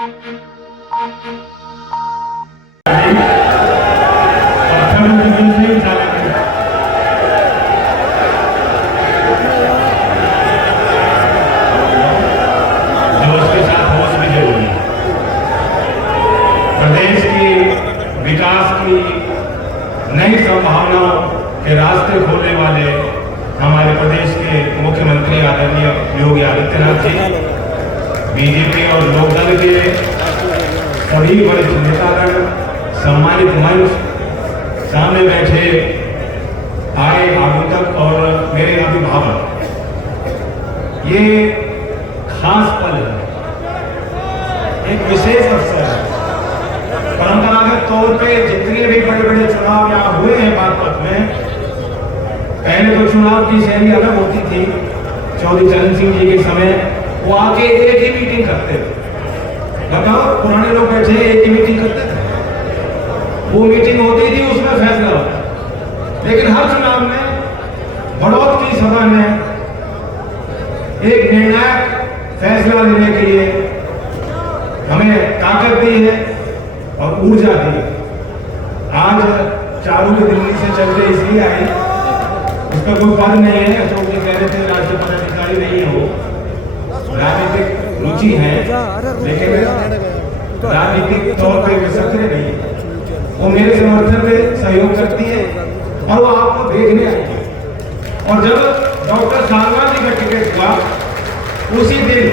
प्रदेश की विकास की नई संभावनाओं के रास्ते खोलने वाले हमारे प्रदेश के मुख्यमंत्री आदरणीय योगी आदित्यनाथ जी, बीजेपी और लोकदल के सभी वरिष्ठ नेतागण, सम्मानित मंच, सामने बैठे आए आगंतुक और मेरे अभिभावक, ये खास पल है, एक विशेष अवसर है। परंपरागत तौर पे जितने भी बड़े बड़े चुनाव यहाँ हुए हैं बागपत में, पहले तो चुनाव की शैली अलग होती थी। चौधरी चरण सिंह जी के समय वो आके एक ही मीटिंग करते थे। बताओ, पुराने लोग बैठे एक ही मीटिंग करते थे, वो मीटिंग होती थी, उसमें फैसला होता। लेकिन हर चुनाव में बड़ौत की सभा ने एक निर्णायक फैसला लेने के लिए हमें ताकत दी है और ऊर्जा दी है। आज चारों की दिल्ली से चलते इसलिए आई, उसका कोई पद नहीं है, तो मुझे कह रहे थे राज्य पदाधिकारी नहीं हो, राजनीतिक रुचि है, लेकिन राजनीतिक तौर पे वे सक्रिय नहीं है। वो मेरे समर्थन में सहयोग करती है और वो आपको देखने आई है। और जब डॉक्टर सालवान जी का टिकट हुआ, उसी दिन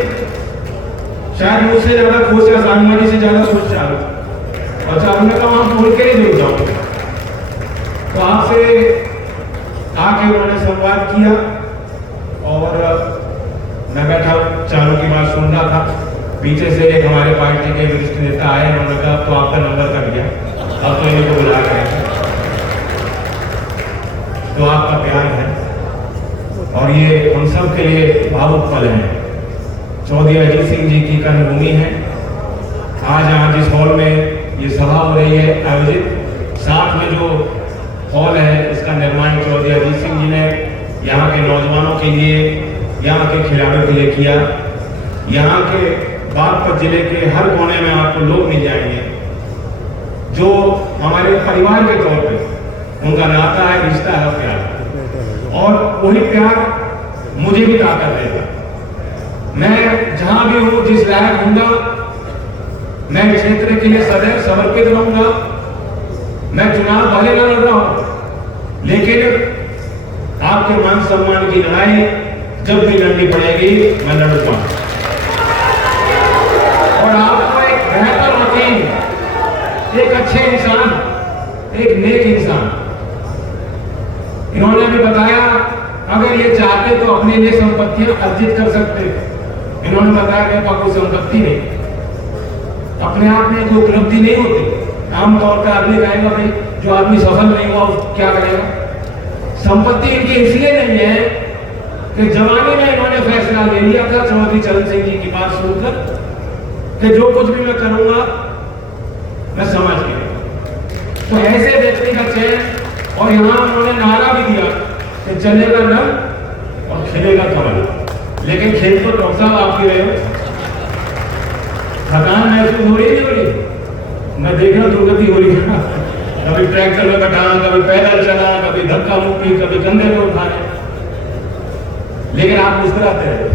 शायद मुझसे ज्यादा खुश या सालवान जी से ज्यादा खुश चालू, और चालू ने कहा वहां बोल के नहीं जुड़ जाओ। तो आपसे आके उन्होंने संवाद किया और मैं बैठा चारों की बात सुन रहा था। पीछे से एक हमारे पार्टी के वरिष्ठ नेता आए, उन्होंने कहा तो आपका नंबर कट गया, अब तो इनको बुला रहे हैं। तो आपका प्यार है और ये हम सब के लिए भावुक पल है। चौधरी अजीत सिंह जी की कर्मभूमि है। आज यहाँ जिस हॉल में ये सभा हो रही है आयोजित, साथ में जो हॉल है इसका निर्माण चौधरी अजीत सिंह जी ने यहाँ के नौजवानों के लिए, यहाँ के खिलाड़ियों के लिए किया। यहाँ के बागपत जिले के हर कोने में आपको लोग मिल जाएंगे जो हमारे परिवार के तौर पे उनका नाता है, रिश्ता है, प्यार, और वही प्यार मुझे भी ताकत देगा। मैं जहां भी हूं, जिस लायक हूंगा, मैं क्षेत्र के लिए सदैव समर्पित रहूंगा। मैं चुनाव भले न लड़ रहा हूं, लेकिन आपके मान सम्मान की लड़ाई जब भी लड़नी पड़ेगी मैं लड़ूंगा। और आपको एक बेहतर वकील, एक अच्छे इंसान, एक नेक इंसान, इन्होंने भी बताया अगर ये चाहते तो अपने लिए संपत्तियां अर्जित कर सकते। इन्होंने बताया मेरे पास कोई संपत्ति नहीं, अपने आप में कोई उपलब्धि नहीं होती। आमतौर पर आदमी कहेगा भाई जो आदमी सफल नहीं हुआ क्या करेगा। संपत्ति इनकी इसलिए नहीं है कि जवानी में इन्होंने फैसला ले लिया था चौधरी चरण सिंह जी की बात सुनकर कि जो कुछ भी मैं करूंगा मैं समझ गया। तो ऐसे व्यक्ति का चयन, और यहाँ उन्होंने नारा भी दिया कि चलेगा नल और खेलेगा कमल। लेकिन खेल तो डॉक्टर साहब आप ही रहे हो, थकान महसूस हो रही नहीं हो रही? मैं देख रहा दुर्गति हो रही है, कभी ट्रैक्टर में बैठा, कभी पैदल चला, कभी धक्का मुक्की, कभी कंधे पे उठाने, लेकिन आप मुस्कुराते रहे।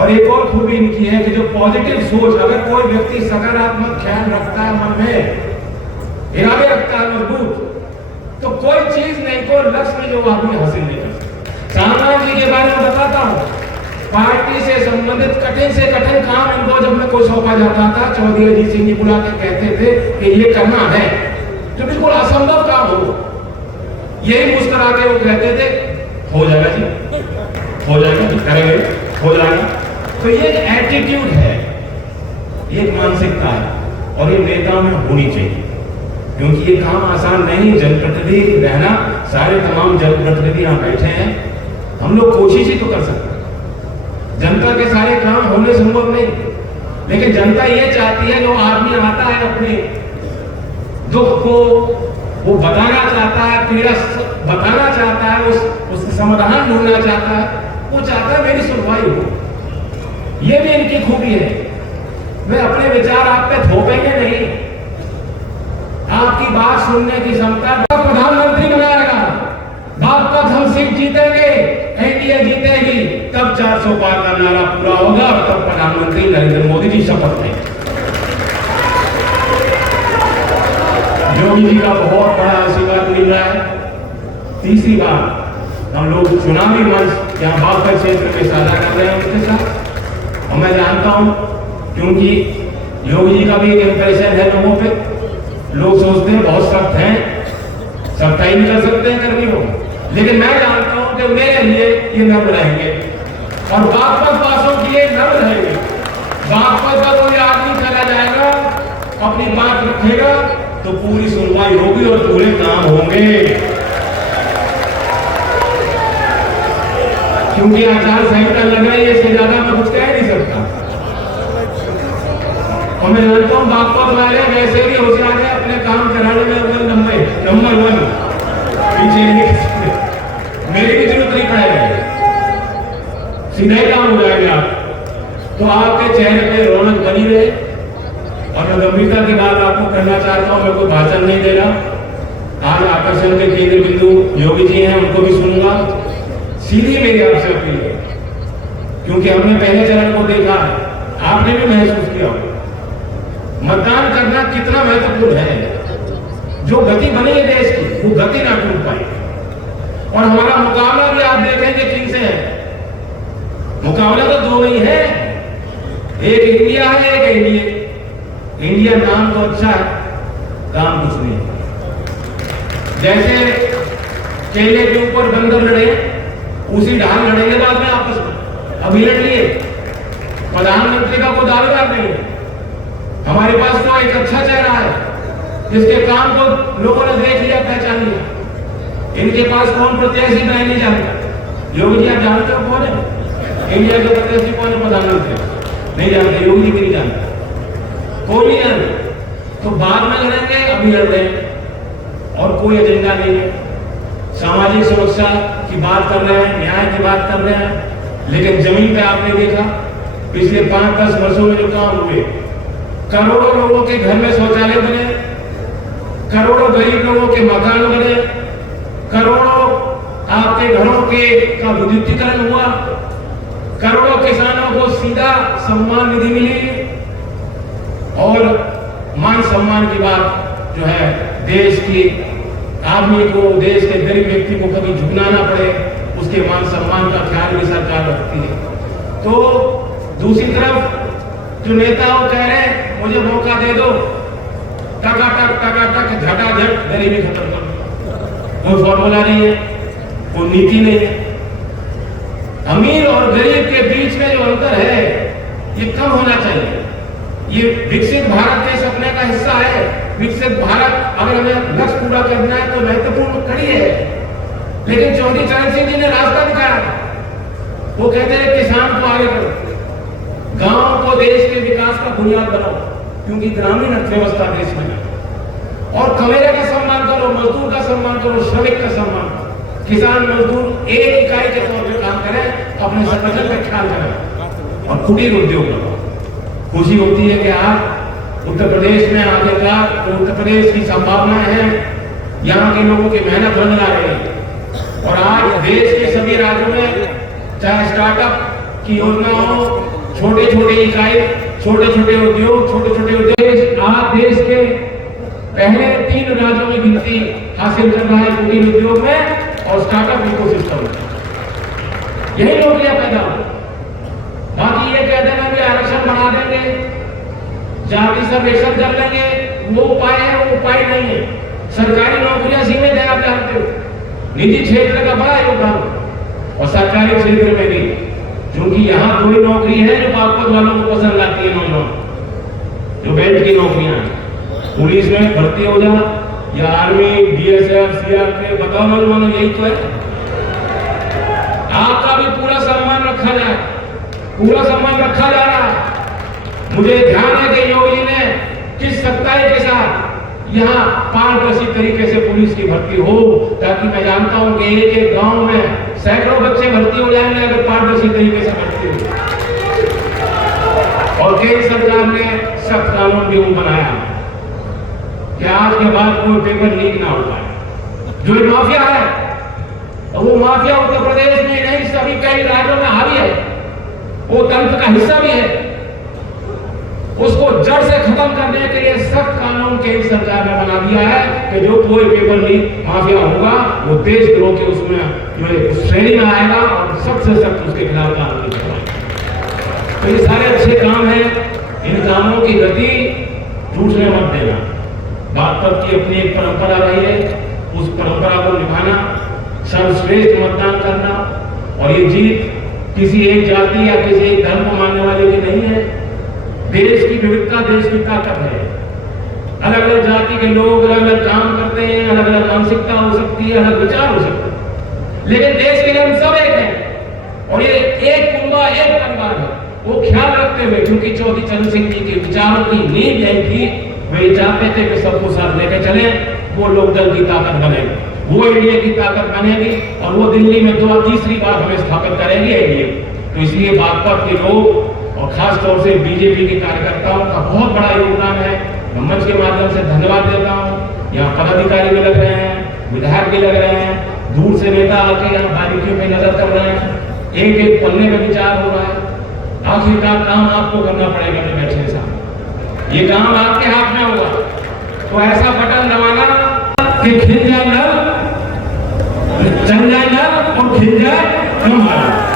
और एक और खूबी इनकी है कि जो पॉजिटिव सोच, अगर कोई व्यक्ति सकारात्मक ख्याल रखता है, मन में इरादे रखता है मजबूत, तो कोई चीज नहीं, कोई लक्ष्य नहीं जो आदमी हासिल नहीं कर सकता। सालवान जी के बारे में बताता हूं, पार्टी से संबंधित कठिन से कठिन काम इनको जब मैं कोई सौंपा जाता था, चौधरी अजीत सिंह जी बुला के कहते थे कि ये करना है, तो बिल्कुल असंभव काम हो, यही मुस्कुरा के वो कहते थे हो जाएगा जी, हो जाएगा जी, करेंगे, हो जाएगा। तो ये एक एटीट्यूड है, एक मानसिकता है, और ये नेताओं में होनी चाहिए, क्योंकि ये काम आसान नहीं। जनप्रतिनिधि रहना, सारे तमाम जनप्रतिनिधि यहाँ बैठे हैं, हम लोग कोशिश ही तो कर सकते हैं। जनता के सारे काम होने संभव नहीं, लेकिन जनता ये चाहती है, जो आदमी आता है अपने दुख को वो बताना चाहता है, पीड़ा बताना चाहता है, उसका समाधान ढूंढना चाहता है, वो चाहता है मेरी सुनवाई हो। ये भी इनकी खूबी है। वे अपने विचार आप पे थोपेंगे नहीं। आपकी बात सुनने की क्षमता प्रधानमंत्री बनाएगा। बात तक हम सीट जीतेंगे, एनडीए जीतेगी, तब 400 पार का नारा पूरा होगा और तब प्रधानमंत्री नरेंद्र मोदी जी शपथ लेंगे। योगी जी का बहुत बड़ा आशीर्वाद मिल रहा है। तीसरी बार हम लोग चुनावी मंच यहाँ बागपत क्षेत्र में साझा कर रहे हैं उनके साथ। और मैं जानता हूं, क्योंकि योगी जी का भी एक इंप्रेशन है लोगों पे। लोग सोचते हैं बहुत सख्त हैं, सख्ताई नहीं कर सकते हैं कर्मी को, लेकिन मैं जानता हूं कि मेरे लिए ये नर्म रहेंगे और बागपत वासियों के लिए नर्म रहेंगे। बागपत का कोई आदमी चला जाएगा, अपनी बात रखेगा तो पूरी सुनवाई होगी और पूरे काम होंगे। क्योंकि आचार संहिता लग रही है, इससे ज्यादा मैं कुछ कह नहीं सकता। और मैं जानता हूँ बागपत वाले वैसे भी होशियार है, अपने काम कराने में नंबर 1 पीछे मेरी भी जरूरत नहीं पड़ेगी, सीधा ही काम हो जाएंगे आप। तो आपके चेहरे पे रौनक बनी रहे। और मैं गंभीरता की बात आपको करना चाहता हूँ, मैं कोई भाषण नहीं दे रहा। आज आकर्षण के केंद्र बिंदु योगी जी हैं, उनको भी सुनूंगा। सीधी मेरी आपसे अपील है, क्योंकि हमने पहले चरण को देखा है, आपने भी महसूस किया होगा मतदान करना कितना महत्वपूर्ण है। जो गति बनी है देश की, वो गति ना टूट पाए। और हमारा मुकाबला भी आप देखेंगे किनसे है। मुकाबला तो दो ही है, एक इंडिया है, एक एनडीए। इंडिया नाम तो अच्छा है, काम कुछ नहीं है। जैसे केले के ऊपर बंदर लड़े, उसी ढाल लड़ेंगे बाद में आपस में। अभी लड़ लिए, प्रधानमंत्री का कोई दावेदार नहीं है। हमारे पास तो एक अच्छा चेहरा है, जिसके काम को लोगों ने देख लिया, पहचान लिया। इनके पास कौन प्रत्याशी मैं नहीं जानता। योगी जी आप जानते हो कौन है? इंडिया के प्रत्याशी कौन है? प्रधानमंत्री नहीं जानते, योगी जी नहीं जानते, कोई नहीं जानते। तो बाद में लड़ेंगे, अभी लड़ रहे हैं और कोई एजेंडा नहीं है। सामाजिक सुरक्षा की बात कर रहे हैं, न्याय की बात कर रहे हैं, लेकिन जमीन पे आपने देखा पिछले 5-10 वर्षों में जो काम हुए, करोड़ों लोगों के घर में शौचालय बने, करोड़ों गरीब लोगों के मकान बने, करोड़ों आपके घरों के का विद्युतीकरण हुआ, करोड़ों किसानों को सीधा सम्मान निधि मिली। और मान सम्मान की बात जो है, देश की आदमी को, देश के गरीब व्यक्ति को कभी झुकना ना पड़े, उसके मान सम्मान का ख्याल भी सरकार रखती है। तो दूसरी तरफ जो नेता वो कह रहे हैं मुझे मौका दे दो, टका झट गरीबी खत्म कर दो। कोई फॉर्मूला नहीं है, कोई नीति नहीं है। अमीर और गरीब के बीच में जो अंतर है ये कम होना चाहिए। ये विकसित भारत के सपने का हिस्सा है। विकसित भारत अगर हमें लक्ष्य पूरा करना है तो महत्वपूर्ण कड़ी है। लेकिन चौधरी चरण सिंह जी ने रास्ता दिखाया। वो कहते हैं किसान को आगे करो, गांव को देश के विकास का बुनियाद बनाओ, क्योंकि ग्रामीण अर्थव्यवस्था देश में है। और कमेरे का सम्मान करो, मजदूर का सम्मान करो, श्रमिक का सम्मान करो। किसान मजदूर एक इकाई के तौर पर काम करें, अपने संगठन का ख्याल करें और कुटीर उद्योग लगाओ। खुशी होती है कि आज उत्तर प्रदेश में आखिरकार तो उत्तर प्रदेश की संभावनाएं हैं, यहाँ के लोगों की मेहनत बन जा रही है। और आज देश के सभी राज्यों में चाहे स्टार्टअप की योजना हो, छोटे छोटे इकाई, छोटे छोटे उद्योग, छोटे छोटे उद्योग, आज देश के पहले 3 राज्यों में गिनती हासिल कर रहा है कुटीर उद्योग में और स्टार्टअप इकोसिस्टम में। यही नौकरियां पैदा हो। बाकी ये कह देना कि आरक्षण बढ़ा देंगे, जाति सर्वेक्षण कर लेंगे, वो उपाय है, वो उपाय नहीं है। सरकारी नौकरियां सीमित है, आप जानते हो। निजी क्षेत्र का बड़ा योगदान और सरकारी क्षेत्र में भी, क्योंकि यहाँ कोई नौकरी है जो बागपत वालों को पसंद आती है। नौजवान जो बेल्ट की नौकरियां हैं, पुलिस में भर्ती हो जा या आर्मी, बीएसएफ, सीआरपीएफ, बताओ नौजवानों, यही तो है। आपका भी पूरा सम्मान रखा जाए, पूरा सम्मान रखा जा रहा है। मुझे ध्यान है कि योगी ने किस सख्ताई के साथ यहाँ पारदर्शी तरीके से पुलिस की भर्ती हो, ताकि मैं जानता हूं कि एक एक गांव में सैकड़ों बच्चे भर्ती हो जाएंगे अगर पारदर्शी तरीके से भर्ती हो। और केंद्र सरकार ने सख्त कानून भी बनाया कि आज के बाद कोई पेपर लीक ना हो पाए। जो माफिया है, वो माफिया उत्तर प्रदेश में नहीं सभी कई राज्यों में हावी है, वो तंत्र का हिस्सा भी है। उसको जड़ से खत्म करने के लिए सख्त कानून केंद्र सरकार ने बना दिया है कि जो कोई पेपर लीक माफिया होगा वो देशद्रोह के उसमें श्रेणी में आएगा और सबसे सख्त उसके खिलाफ कानून करवाएगा। तो ये सारे अच्छे काम हैं, इन कामों की गति टूटने मत देना। बागपत की अपनी एक परंपरा रही है, उस परंपरा को निभाना, सर्वश्रेष्ठ मतदान करना। और ये जीत किसी एक जाति या किसी एक धर्म को मानने वाले की नहीं है। देश की विविधता देश की ताकत है। अलग अलग जाति के लोग अलग अलग काम करते हैं, अलग अलग मानसिकता हो सकती है, अलग विचार हो सकते हैं, लेकिन देश के लिए हम सब एक हैं और ये एक कुंबा एक परिवार है। वो ख्याल रखते हुए, क्योंकि चौधरी चरण सिंह जी के विचारों की नींव यही थी, वे चाहते थे कि सबको साथ लेकर चले, वो लोकदल की ताकत बनेगी, वो एनडीए की ताकत बनेगी और वो दिल्ली में तीसरी बार हमें स्थापित करेगी एनडीए। तो इसलिए बागपत के लोग और खास तौर से बीजेपी के कार्यकर्ताओं का बहुत बड़ा योगदान है। मैं मंच के माध्यम से धन्यवाद देता हूँ। यहाँ पदाधिकारी भी लग रहे हैं, विधायक भी लग रहे हैं, दूर से नेता आके यहाँ बारीकियों पे नजर कर रहे हैं, एक एक पन्ने में विचार हो रहा है। आखिरकार काम आपको करना पड़ेगा मेरे बैठने साहब, ये काम आपके हाथ में होगा। तो ऐसा बटन दबाना कि खिल जाए नल, चल जाए नल और खिल जाए।